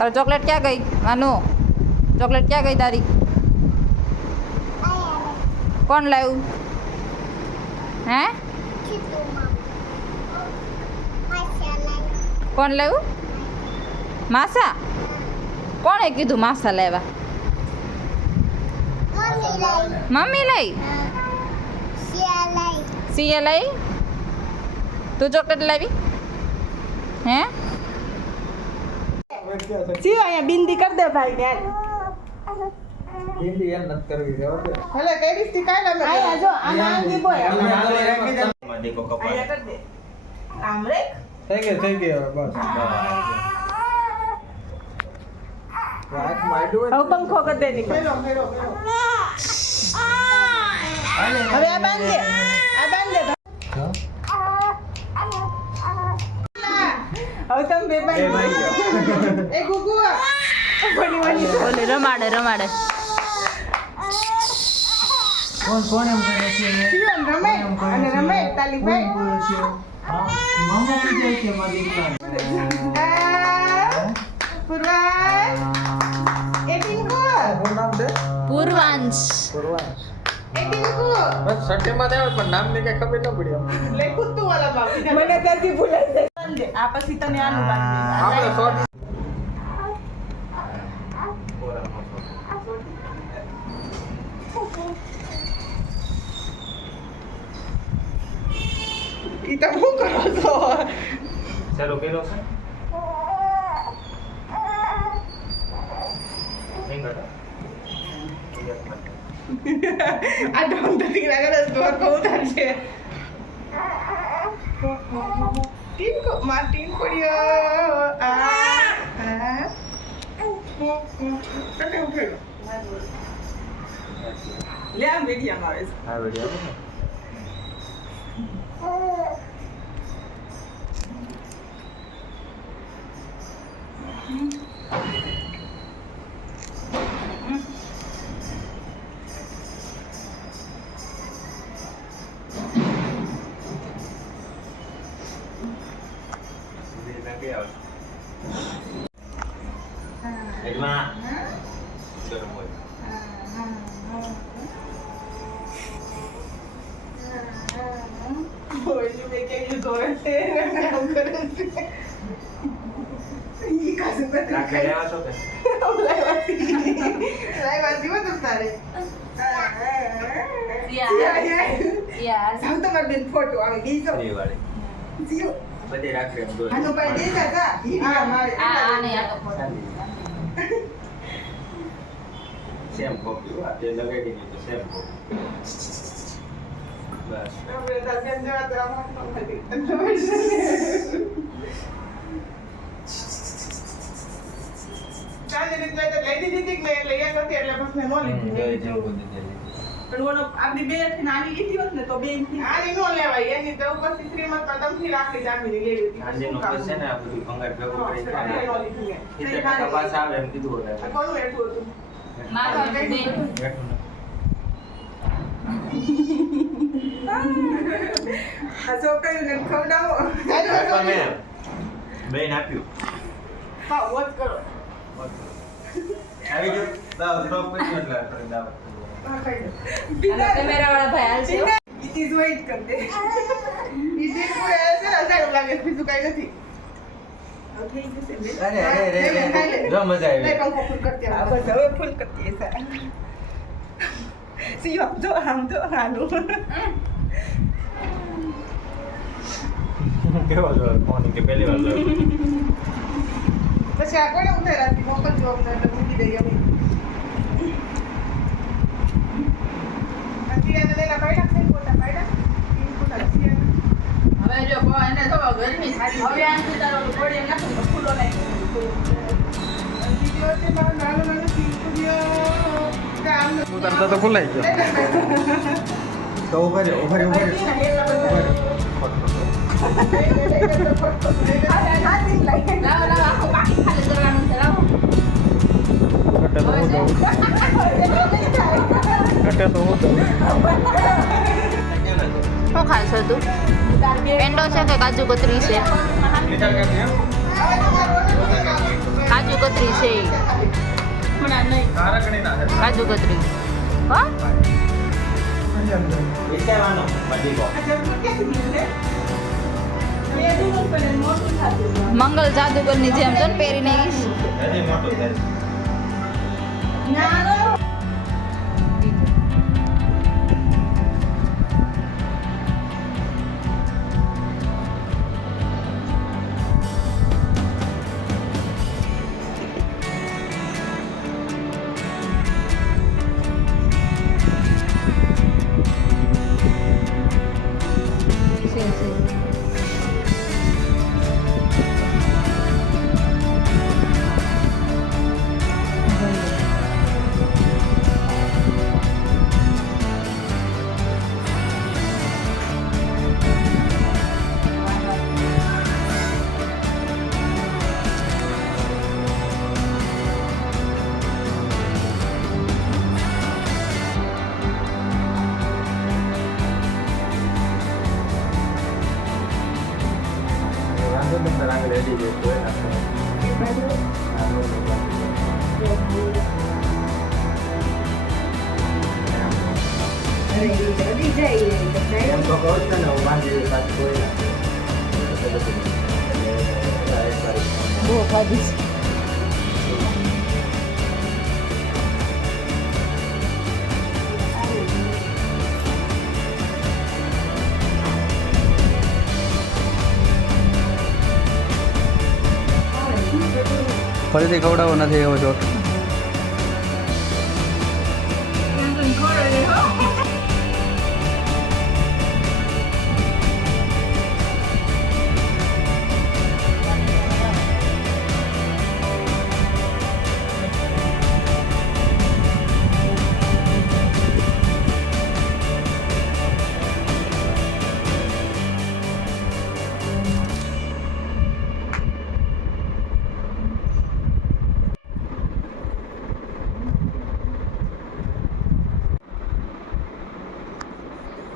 તારી ચોકલેટ ક્યાં ગઈ માનો ચોકલેટ ક્યાં ગઈ તારી કોણ લાવ્યું હે કોણ લાવ્યું માસા કોણે કીધું માસા લેવા મમ્મી લઈ સિયા લઈ તું ચોકલેટ લાવી હે જીવ અહીંયા બિંદી કરી દે ભાઈ ને બિંદી એમ નથી કરવી રે ઓકે ભલે કઈ રીતથી કાઢ લે આયા જો આમ આંગી બોય અમે આલે રાખી દે માં દેખો કપાળ આયા કરી દે આમ રે થઈ ગયો બસ વાત માડ્યું હવે પંખો કરી દે ની ફેરો ફેરો હવે આ બાંધ દે હવે તમે બે ભાઈ એ ગુગુ ઓલે રમાડે કોણ એમ કરે છે જીવન રમે અને રમે તાલી ભાઈ મામા પી જાય કે મારી પૂર્વા એ ટીંકુ હું નામ દે પૂર્વાંશ પૂર્વાંશ એ ટીંકુ બસ સટ્ટીમાં દેવ પણ નામ ની કઈ ખબર ન પડી અમને લેખું તું વાલા બાપ મને ત્યાંથી ભૂલાઈ જાય આ પછી તને આનું બાંધી આપણે શોર્ટ ઈ તો હું કરો છો ચાલો કેલો છે નહીં કરતા આ ઢોંગ તો તીકરા કરે ડોર કો ઉતારશે ટીંકુ માર્ટિન કોડિયો તને ઉઠેલો લે આ મીડિયમ આવે છે આ વિડિયો એમાં ગરમ હોય બોલી મે કે ઈ દોડે કામ કરે છે ઈ કાસુ કરે રાખે લેવા છો કે લાઈવાતી મત તારે યાર સાવ તમાર બેન ફોટો આવે બીજો એ વાળી જીઓ બધી રાખે એમ દોર આનો પર દેતા તા હા મારે આ ને આ તો ફોટો સેમ કોપી આ તે લગાડી દીધું સેમ કોપી બસ આપણે તાર બેન જેવા તો આમાં તો નથી ચાલે ને તો લઈ દીધી કે લઈ આવ્યો એટલે બસ મેં નો લીધી પણ ઓલો આપણી બે થી નાની લીધી હોત ને તો બેન થી આની નો લેવાય એની તો પછી શ્રીમત પદમ થી રાખી જામી લેવી હતી આજે નો પૈસા ને આ બધું ભંગાર ભેગું કરી નો લીધી એટલે કપાસ આવે એમ કીધું આ હતું કોનું એટલું હતું મારો બેન બેઠું આ છોકરીને ખવડાવો તમે બેન આપ્યું હા વોચ કરો આવી ગયો દાવ સ્ટોપ કરી એટલે આપણે દાવ હા કઈ અને કેમેરા વાળા ભાઈ હાલ છે ઇટ ઇઝ વેઇટ કર દે ઇટ ઇઝ કોઈ છે અસાય લાગે બીજું કઈ નથી થઈ જશે બે અરે જો મજા લઈ આવી પંખો ફૂલ કરતી આ બસ હવે ફૂલ કરતી છે સીઓ જો આમ તો હાલો કેવો જો ફોન કે પહેલી વાર લો પછી આ કોને ઉતારાતી મોકલજો અમને એટલે મૂકી દઈએ અમે અત્યારે લેલા પાડ્યા છે પોતા પાડ્યા ઈ પોતા સિયા હવે જો એને તો ગરમી સારી હવે આમ તારો બોડી એમ નાખું તો ફૂલો નાખું વિડિયો છે મારો નાનો નાનો વિડિયો કામ ઉતારતા તો ભૂલાઈ ગયો તો ઉભા રહ્યો લાવો આખો બાકી ખાલી કરવાનું છે લાવો કટે તો હું શું ખાય છે તું પેંડો છે કે કાજુ કતરી છે કાજુ કતરી કતરી છે પણ આ નહીં. કારકણીના છે. કાજુ કતરી હા વિચારવાનો મજીકો આ જરૂર ક્યાંથી મળે? બે દિવસ પહેલા મોટું થતું હતું. મંગલ જાદુગરની જેમ તો ને પહેરીને ઈશ હજી મોટું થાય નાનો sim, sim. વાંધો નહીં તો આગળ રેડી જઈશ તો એના એમ તો કહું છું ને હું બાંધી પાછું કોઈ ના બહુ ખાધી છે ફરીથી ખવડાવો નથી એવો શોખ.